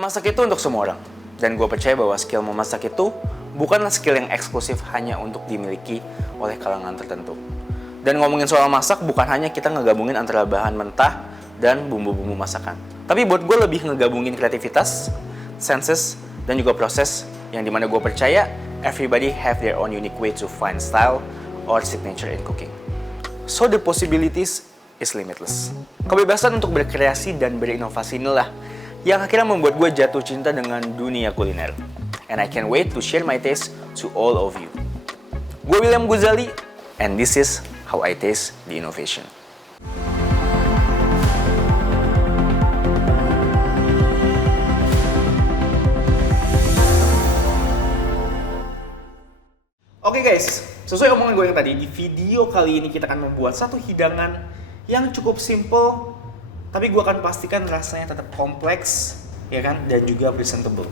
Memasak itu untuk semua orang. Dan gue percaya bahwa skill memasak itu bukanlah skill yang eksklusif hanya untuk dimiliki oleh kalangan tertentu. Dan ngomongin soal masak, bukan hanya kita ngegabungin antara bahan mentah dan bumbu-bumbu masakan. Tapi buat gue lebih ngegabungin kreativitas, senses, dan juga proses yang dimana gue percaya everybody have their own unique way to find style or signature in cooking. So the possibilities is limitless. Kebebasan untuk berkreasi dan berinovasi inilah yang akhirnya membuat gue jatuh cinta dengan dunia kuliner. And I can't wait to share my taste to all of you. Gue William Guzali, and this is how I taste the innovation. Oke guys, sesuai omongan gue yang tadi, di video kali ini kita akan membuat satu hidangan yang cukup simple, tapi gue akan pastikan rasanya tetap kompleks, ya kan, dan juga presentable.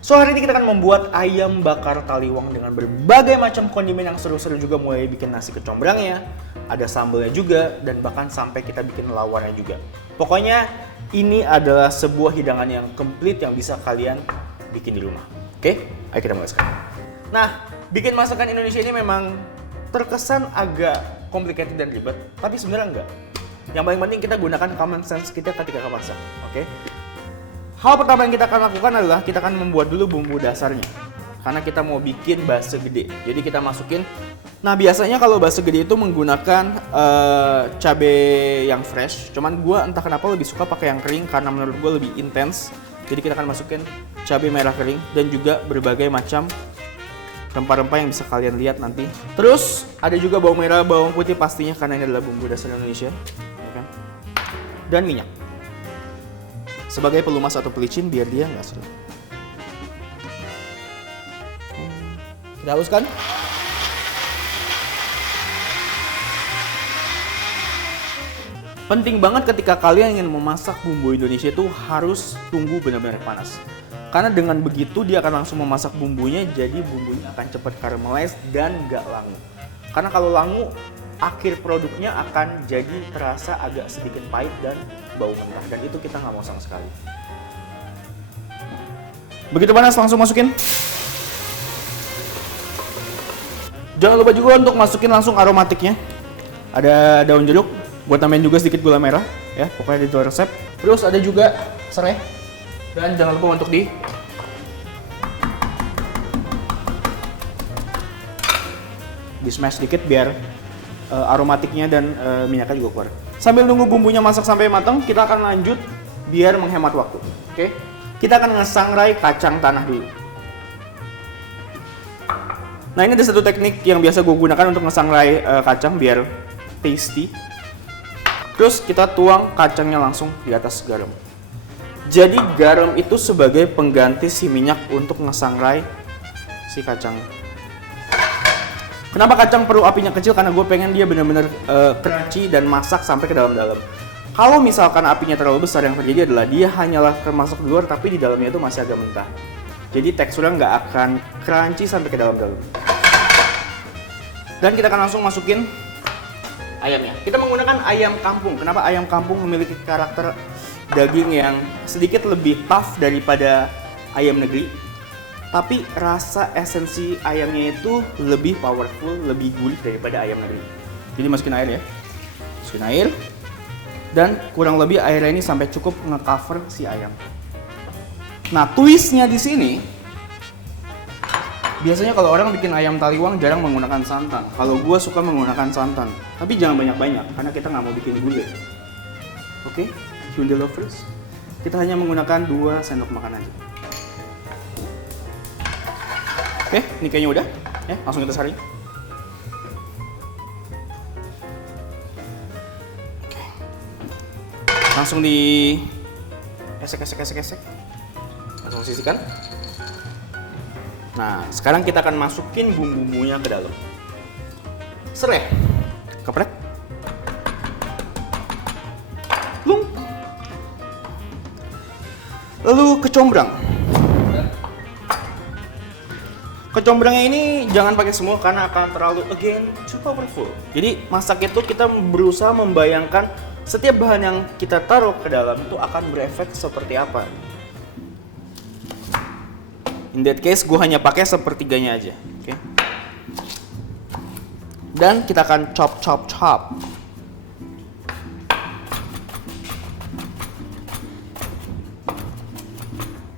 So hari ini kita akan membuat ayam bakar taliwang dengan berbagai macam kondimen yang seru-seru juga, mulai bikin nasi kecombrangnya, ada sambalnya juga, dan bahkan sampai kita bikin lawannya juga. Pokoknya ini adalah sebuah hidangan yang komplit yang bisa kalian bikin di rumah. Oke, ayo kita mulai sekarang. Nah, bikin masakan Indonesia ini memang terkesan agak complicated dan ribet, tapi sebenarnya enggak. Yang paling penting kita gunakan common sense kita ketika masak, oke? Hal pertama yang kita akan lakukan adalah kita akan membuat dulu bumbu dasarnya. Karena kita mau bikin bakso gede. Jadi kita masukin, nah biasanya kalau bakso gede itu menggunakan cabai yang fresh. Cuman gue entah kenapa lebih suka pakai yang kering karena menurut gue lebih intens. Jadi kita akan masukin cabai merah kering dan juga berbagai macam rempah-rempah yang bisa kalian lihat nanti. Terus ada juga bawang merah, bawang putih pastinya karena ini adalah bumbu dasar Indonesia. Dan minyak sebagai pelumas atau pelicin biar dia nggak seru. Kita haluskan. Penting banget ketika kalian ingin memasak bumbu Indonesia itu harus tunggu benar-benar panas. Karena dengan begitu dia akan langsung memasak bumbunya, jadi bumbunya akan cepat caramelize dan nggak langu. Karena kalau langu, akhir produknya akan jadi terasa agak sedikit pahit dan bau mentah, dan itu kita nggak mau sama sekali. Begitu panas langsung masukin. Jangan lupa juga untuk masukin langsung aromatiknya. Ada daun jeruk, buat tambahin juga sedikit gula merah, ya pokoknya di resep. Terus ada juga serai, dan jangan lupa untuk di smash sedikit biar aromatiknya dan minyaknya juga keluar. Sambil nunggu bumbunya masak sampai matang, kita akan lanjut biar menghemat waktu. Oke? Kita akan ngesangrai kacang tanah dulu. Nah, ini ada satu teknik yang biasa gue gunakan untuk ngesangrai kacang biar tasty. Terus kita tuang kacangnya langsung di atas garam. Jadi garam itu sebagai pengganti si minyak untuk ngesangrai si kacang. Kenapa kacang perlu apinya kecil? Karena gue pengen dia benar-benar crunchy dan masak sampai ke dalam-dalam. Kalau misalkan apinya terlalu besar, yang terjadi adalah dia hanyalah termasuk di luar, tapi di dalamnya itu masih agak mentah. Jadi teksturnya nggak akan crunchy sampai ke dalam-dalam. Dan kita akan langsung masukin ayamnya. Kita menggunakan ayam kampung. Kenapa ayam kampung memiliki karakter daging yang sedikit lebih tough daripada ayam negeri? Tapi rasa esensi ayamnya itu lebih powerful, lebih gurih daripada ayam negeri. Jadi masukin air ya. Masukin air. Dan kurang lebih airnya ini sampai cukup nge-cover si ayam. Nah, twistnya di sini, biasanya kalau orang bikin ayam taliwang jarang menggunakan santan. Kalau gue suka menggunakan santan. Tapi jangan banyak-banyak, karena kita nggak mau bikin gulai. Oke, Hyundai lovers. Kita hanya menggunakan 2 sendok makan aja. Oke, ini kayaknya udah. Ya, langsung kita saring. Oke. Langsung di esek. Langsung sisihkan. Nah, sekarang kita akan masukin bumbu-bumbunya ke dalam. Serai, keprek, lung, lalu kecombrang. Kecombrangnya ini jangan pakai semua karena akan terlalu too powerful. Jadi masak itu kita berusaha membayangkan setiap bahan yang kita taruh ke dalam itu akan berefek seperti apa. In that case, gue hanya pakai sepertiganya aja. Oke. Dan kita akan chop.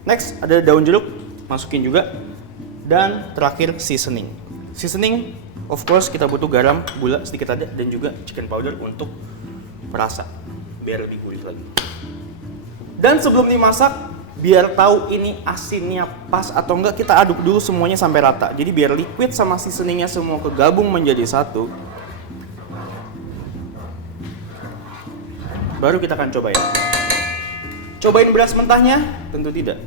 Next, ada daun jeruk, masukin juga. Dan terakhir seasoning. Seasoning, of course kita butuh garam, gula sedikit aja, dan juga chicken powder untuk perasa, biar lebih gurih lagi. Dan sebelum dimasak, biar tahu ini asinnya pas atau enggak, kita aduk dulu semuanya sampai rata. Jadi biar liquid sama seasoningnya semua kegabung menjadi satu. Baru kita akan cobain. Cobain beras mentahnya? Tentu tidak.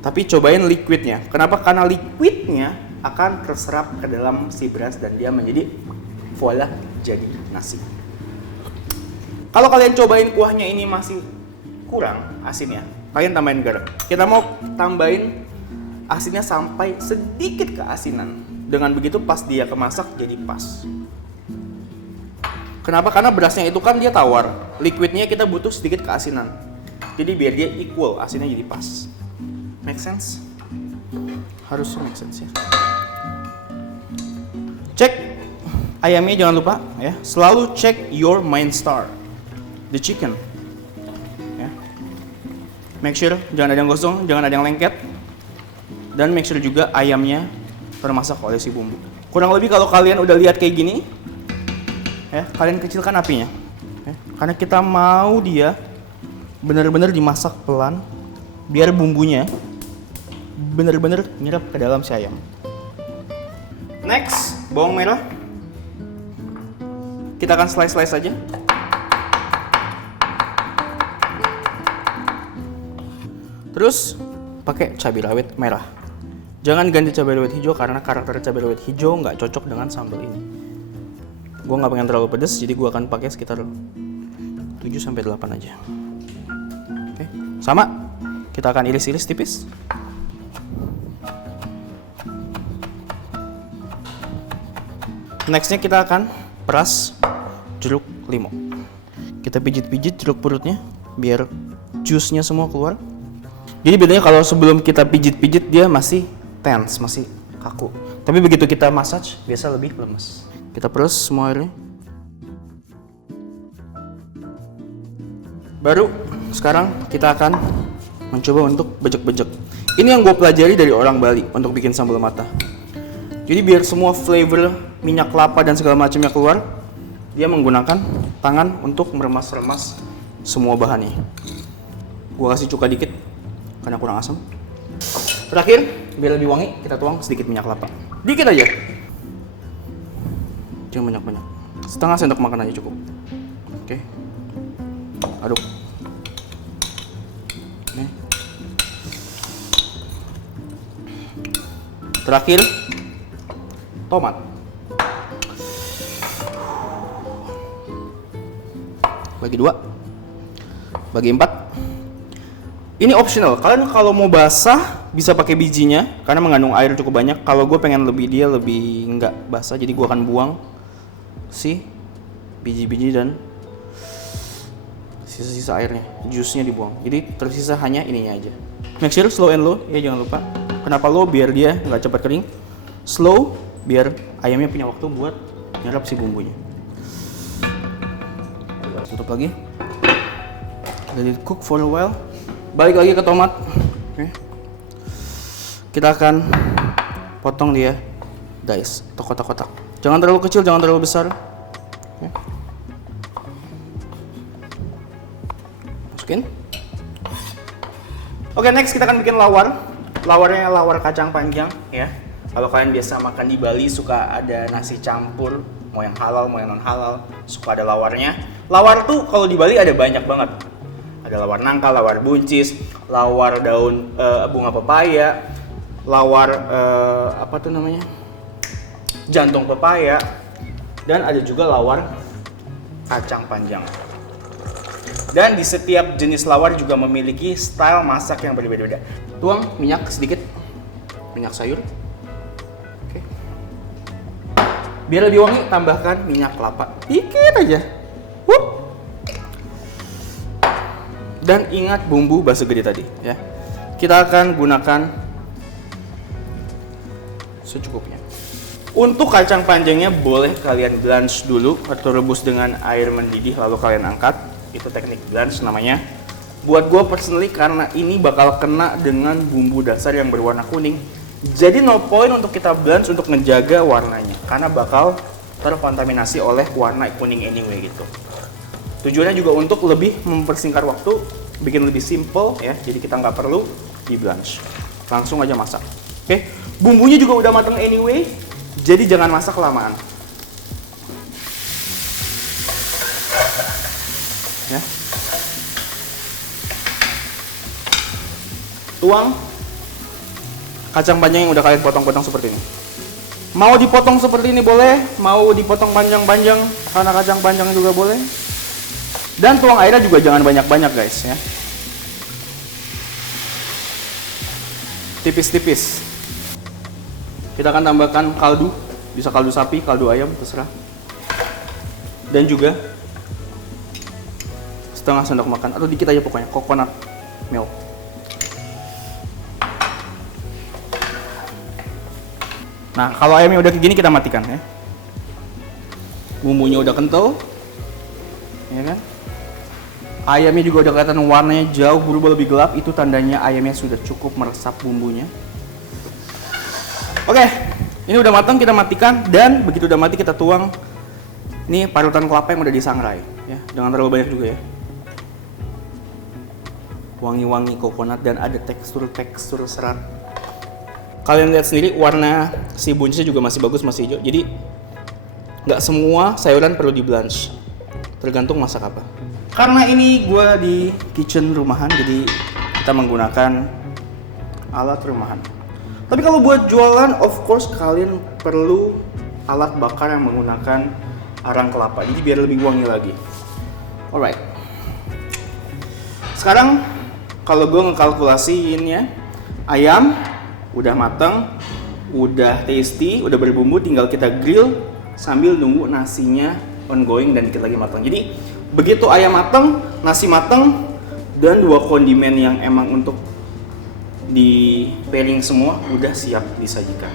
Tapi cobain liquidnya. Kenapa? Karena liquidnya akan terserap ke dalam si beras dan dia menjadi voila, jadi nasi. Kalau kalian cobain kuahnya ini masih kurang asinnya, kalian tambahin garam. Kita mau tambahin asinnya sampai sedikit keasinan. Dengan begitu pas dia kemasak jadi pas. Kenapa? Karena berasnya itu kan dia tawar. Liquidnya kita butuh sedikit keasinan. Jadi biar dia equal, asinnya jadi pas. Make sense? Harus make sense ya. Cek ayamnya, jangan lupa ya. Selalu cek your main star, the chicken. Ya. Make sure jangan ada yang gosong, jangan ada yang lengket. Dan make sure juga ayamnya termasak oleh si bumbu. Kurang lebih kalau kalian udah lihat kayak gini, ya, kalian kecilkan apinya. Ya. Karena kita mau dia benar-benar dimasak pelan, biar bumbunya benar-benar nyerap ke dalam si ayam. Next, bawang merah. Kita akan slice-slice aja. Terus pakai cabai rawit merah. Jangan ganti cabai rawit hijau karena karakter cabai rawit hijau nggak cocok dengan sambal ini. Gue nggak pengen terlalu pedas, jadi gue akan pakai sekitar 7-8 aja. Oke, sama. Kita akan iris-iris tipis. Nextnya kita akan peras jeruk limau. Kita pijit-pijit jeruk purutnya biar jusnya semua keluar. Jadi bedanya kalau sebelum kita pijit-pijit dia masih tense, masih kaku. Tapi begitu kita massage biasa lebih lemes. Kita peras semua airnya. Baru sekarang kita akan mencoba untuk bejek-bejek. Ini yang gue pelajari dari orang Bali untuk bikin sambal mata. Jadi biar semua flavor minyak kelapa dan segala macamnya keluar, dia menggunakan tangan untuk meremas-remas semua bahannya. Gue kasih cuka dikit karena kurang asam. Terakhir, biar lebih wangi, kita tuang sedikit minyak kelapa. Dikit aja. Jangan banyak-banyak. Setengah sendok makan aja cukup. Oke. Aduk. Nih. Terakhir, tomat. Bagi 2, bagi 4. Ini optional. Kalian kalau mau basah bisa pakai bijinya karena mengandung air cukup banyak. Kalau gue pengen dia lebih nggak basah, jadi gue akan buang si biji-biji dan sisa-sisa airnya, jusnya dibuang. Jadi tersisa hanya ininya aja. Make sure slow and low ya, jangan lupa. Kenapa low? Biar dia nggak cepat kering. Slow biar ayamnya punya waktu buat nyerap si bumbunya. Tutup lagi. Let it cook for a while. Balik lagi ke tomat. Oke. Kita akan potong dia dice atau kotak-kotak. Jangan terlalu kecil, jangan terlalu besar. Oke. Masukin. Oke, next kita akan bikin lawar. Lawarnya lawar kacang panjang ya. Kalau kalian biasa makan di Bali suka ada nasi campur, mau yang halal mau yang non halal, suka ada lawarnya. Lawar tuh kalau di Bali ada banyak banget. Ada lawar nangka, lawar buncis, lawar daun bunga pepaya, lawar apa tuh namanya? Jantung pepaya, dan ada juga lawar kacang panjang. Dan di setiap jenis lawar juga memiliki style masak yang berbeda-beda. Tuang minyak sedikit, minyak sayur. Oke. Biar lebih wangi, tambahkan minyak kelapa dikit aja. Wup. Dan ingat bumbu basa gede tadi ya. Kita akan gunakan secukupnya. Untuk kacang panjangnya boleh kalian blanch dulu atau rebus dengan air mendidih lalu kalian angkat. Itu teknik blanch namanya. Buat gue personally karena ini bakal kena dengan bumbu dasar yang berwarna kuning. Jadi no point untuk kita blanch untuk ngejaga warnanya karena bakal terkontaminasi oleh warna kuning anyway gitu. Tujuannya juga untuk lebih mempersingkat waktu, bikin lebih simple ya. Jadi kita nggak perlu di blanch. Langsung aja masak. Oke, bumbunya juga udah matang anyway. Jadi jangan masak kelamaan. Ya. Tuang kacang panjang yang udah kalian potong-potong seperti ini. Mau dipotong seperti ini boleh, mau dipotong panjang-panjang karena kacang panjang juga boleh. Dan tuang airnya juga jangan banyak-banyak guys ya. Tipis-tipis. Kita akan tambahkan kaldu, bisa kaldu sapi, kaldu ayam, terserah. Dan juga setengah sendok makan, atau dikit aja pokoknya, coconut milk. Nah, kalau ayamnya udah kayak gini kita matikan ya. Bumbunya udah kental, ya kan? Ayamnya juga udah kelihatan warnanya jauh berubah lebih gelap, itu tandanya ayamnya sudah cukup meresap bumbunya. Oke, ini udah matang, kita matikan, dan begitu udah mati kita tuang ini parutan kelapa yang udah disangrai ya, jangan terlalu banyak juga ya. Wangi-wangi coconut dan ada tekstur serat. Kalian lihat sendiri warna si buncisnya juga masih bagus, masih hijau. Jadi nggak semua sayuran perlu di blanch, tergantung masak apa. Karena ini gue di kitchen rumahan, jadi kita menggunakan alat rumahan. Tapi kalau buat jualan, of course kalian perlu alat bakar yang menggunakan arang kelapa, jadi biar lebih wangi lagi. Alright. Sekarang kalau gue ngekalkulasiinnya, ayam udah matang, udah tasty, udah berbumbu, tinggal kita grill sambil nunggu nasinya ongoing dan dikit lagi matang. Jadi begitu ayam matang, nasi matang, dan dua kondimen yang emang untuk di pairing semua udah siap disajikan.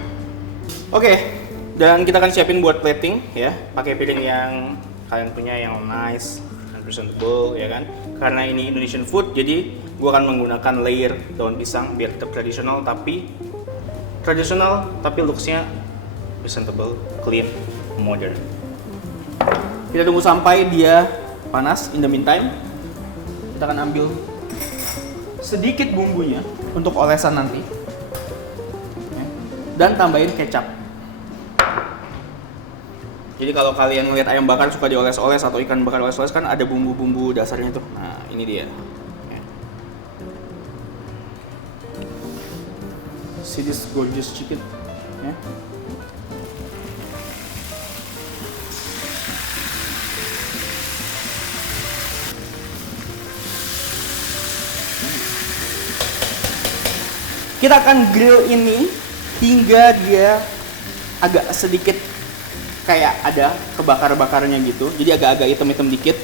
Oke, dan kita akan siapin buat plating ya, pakai piring yang kalian punya yang nice and presentable ya kan. Karena ini Indonesian food, jadi gua akan menggunakan layer daun pisang biar tetap tradisional tapi looks-nya presentable, clean, modern. Kita tunggu sampai dia panas. In the meantime, kita akan ambil sedikit bumbunya untuk olesan nanti dan tambahin kecap. Jadi kalau kalian ngeliat ayam bakar suka dioles-oles atau ikan bakar oles-oles kan ada bumbu-bumbu dasarnya tuh. Nah ini dia. See this gorgeous chicken. Ya. Kita akan grill ini hingga dia agak sedikit kayak ada kebakar-bakarnya gitu. Jadi agak-agak hitam-hitam dikit.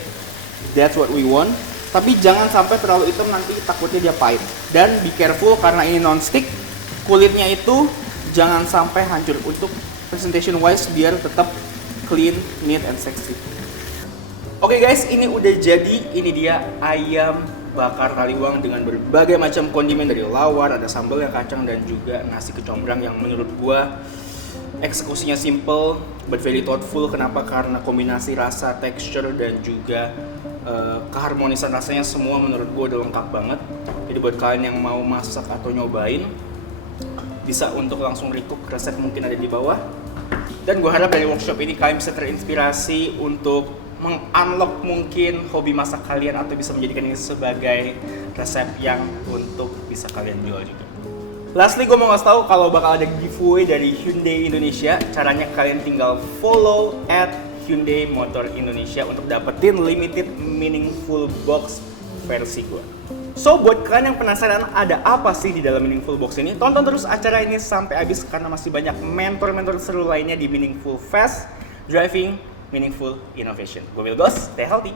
That's what we want. Tapi jangan sampai terlalu hitam, nanti takutnya dia pahit. Dan be careful karena ini non-stick. Kulitnya itu jangan sampai hancur. Untuk presentation wise biar tetap clean, neat, and sexy. Oke guys, ini udah jadi. Ini dia ayam bakar Taliwang dengan berbagai macam kondimen dari lawar, ada sambalnya, kacang, dan juga nasi kecombrang yang menurut gua eksekusinya simple but very thoughtful. Kenapa? Karena kombinasi rasa, texture, dan juga keharmonisan rasanya semua menurut gua udah lengkap banget. Jadi buat kalian yang mau masak atau nyobain, bisa untuk langsung recook, resep mungkin ada di bawah. Dan gua harap dari workshop ini kalian bisa terinspirasi untuk meng-unlock mungkin hobi masak kalian atau bisa menjadikan ini sebagai resep yang untuk bisa kalian jual juga. Lastly, gue mau ngasih tahu kalau bakal ada giveaway dari Hyundai Indonesia. Caranya kalian tinggal follow @Hyundai Motor Indonesia untuk dapetin limited meaningful box versi gue. So buat kalian yang penasaran ada apa sih di dalam Meaningful Box ini, tonton terus acara ini sampai habis karena masih banyak mentor-mentor seru lainnya di Meaningful Fast Driving Meaningful Innovation. Gue Will Ghost, stay healthy.